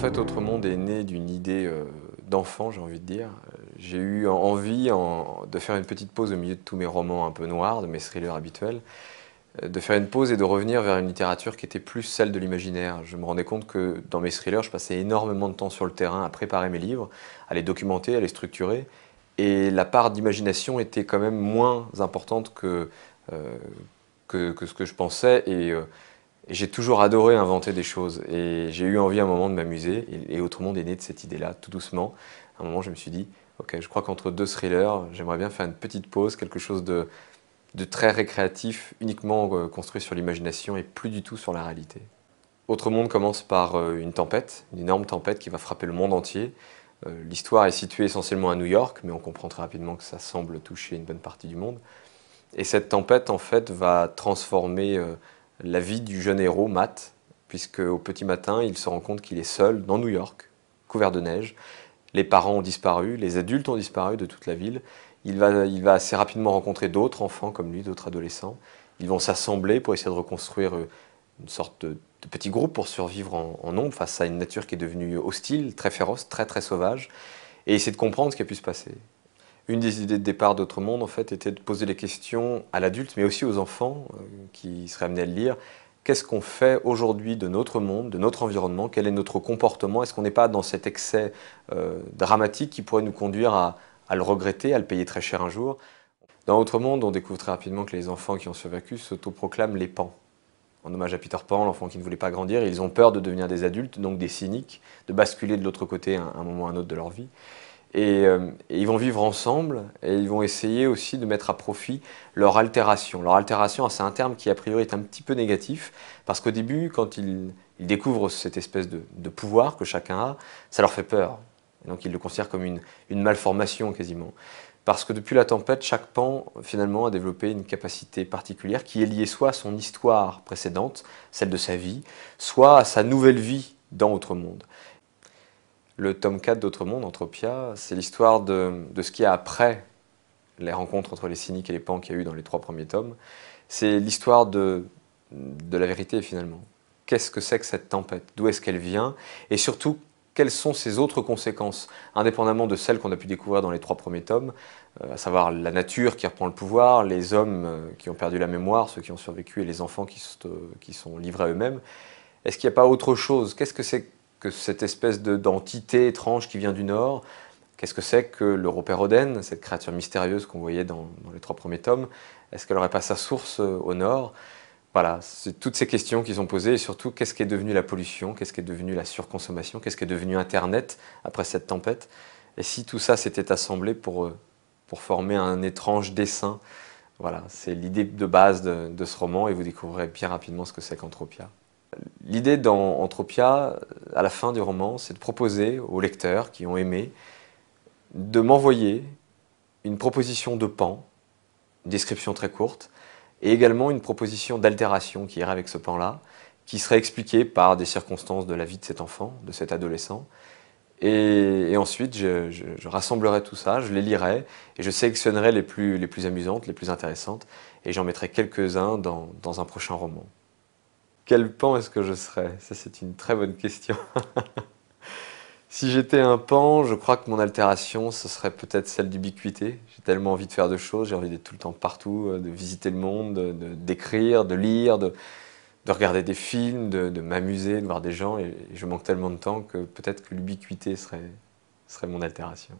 fait, Autre Monde est né d'une idée d'enfant, j'ai envie de dire. J'ai eu envie de faire une petite pause au milieu de tous mes romans un peu noirs, de mes thrillers habituels, de faire une pause et de revenir vers une littérature qui était plus celle de l'imaginaire. Je me rendais compte que dans mes thrillers, je passais énormément de temps sur le terrain à préparer mes livres, à les documenter, à les structurer, et la part d'imagination était quand même moins importante euh, que ce que je pensais, et j'ai toujours adoré inventer des choses. Et j'ai eu envie à un moment de m'amuser. Et Autre Monde est né de cette idée-là, tout doucement. À un moment, je me suis dit, ok, je crois qu'entre deux thrillers, j'aimerais bien faire une petite pause, quelque chose de très récréatif, uniquement construit sur l'imagination et plus du tout sur la réalité. Autre Monde commence par une tempête, une énorme tempête qui va frapper le monde entier. L'histoire est située essentiellement à New York, mais on comprend très rapidement que ça semble toucher une bonne partie du monde. Et cette tempête, en fait, va transformer la vie du jeune héros, Matt, puisque au petit matin, il se rend compte qu'il est seul dans New York, couvert de neige. Les parents ont disparu, les adultes ont disparu de toute la ville. Il va assez rapidement rencontrer d'autres enfants comme lui, d'autres adolescents. Ils vont s'assembler pour essayer de reconstruire une sorte de petit groupe pour survivre en nombre face à une nature qui est devenue hostile, très féroce, très très sauvage, et essayer de comprendre ce qui a pu se passer. Une des idées de départ d'Autre Monde, en fait, était de poser les questions à l'adulte, mais aussi aux enfants qui seraient amenés à le lire. Qu'est-ce qu'on fait aujourd'hui de notre monde, de notre environnement? Quel est notre comportement? Est-ce qu'on n'est pas dans cet excès dramatique qui pourrait nous conduire à le regretter, à le payer très cher un jour? Dans Autre Monde, on découvre très rapidement que les enfants qui ont survécu s'autoproclament les Pans. En hommage à Peter Pan, l'enfant qui ne voulait pas grandir, ils ont peur de devenir des adultes, donc des cyniques, de basculer de l'autre côté à un moment ou à un autre de leur vie. Et ils vont vivre ensemble et ils vont essayer aussi de mettre à profit leur altération. Leur altération, c'est un terme qui a priori est un petit peu négatif parce qu'au début, quand ils découvrent cette espèce de pouvoir que chacun a, ça leur fait peur. Et donc ils le considèrent comme une malformation quasiment. Parce que depuis la tempête, chaque pan finalement a développé une capacité particulière qui est liée soit à son histoire précédente, celle de sa vie, soit à sa nouvelle vie dans Autre Monde. Le tome 4 d'Autre Monde, Entropia, c'est l'histoire de ce qu'il y a après les rencontres entre les cyniques et les pans qu'il y a eu dans les 3 premiers tomes. C'est l'histoire de la vérité finalement. Qu'est-ce que c'est que cette tempête? D'où est-ce qu'elle vient? Et surtout, quelles sont ses autres conséquences, indépendamment de celles qu'on a pu découvrir dans les 3 premiers tomes, à savoir la nature qui reprend le pouvoir, les hommes qui ont perdu la mémoire, ceux qui ont survécu et les enfants qui sont livrés à eux-mêmes. Est-ce qu'il n'y a pas autre chose? Qu'est-ce que c'est que cette espèce d'entité étrange qui vient du Nord? Qu'est-ce que c'est que l'Européroden, cette créature mystérieuse qu'on voyait dans les 3 premiers tomes? Est-ce qu'elle n'aurait pas sa source au Nord? Voilà, c'est toutes ces questions qui sont posées et surtout, qu'est-ce qui est devenu la pollution? Qu'est-ce qui est devenu la surconsommation? Qu'est-ce qui est devenu Internet après cette tempête? Et si tout ça s'était assemblé pour former un étrange dessin? Voilà, c'est l'idée de base de ce roman et vous découvrirez bien rapidement ce que c'est qu'Entropia. L'idée dans Entropia, à la fin du roman, c'est de proposer aux lecteurs qui ont aimé de m'envoyer une proposition de pan, une description très courte, et également une proposition d'altération qui irait avec ce pan-là, qui serait expliquée par des circonstances de la vie de cet enfant, de cet adolescent. Et ensuite, je rassemblerai tout ça, je les lirai, et je sélectionnerai les plus amusantes, les plus intéressantes, et j'en mettrai quelques-uns dans un prochain roman. Quel pan est-ce que je serais? Ça, c'est une très bonne question. Si j'étais un pan, je crois que mon altération, ce serait peut-être celle d'ubiquité. J'ai tellement envie de faire de choses, j'ai envie d'être tout le temps partout, de visiter le monde, d'écrire, de lire, de regarder des films, de m'amuser, de voir des gens, et je manque tellement de temps que peut-être que l'ubiquité serait mon altération.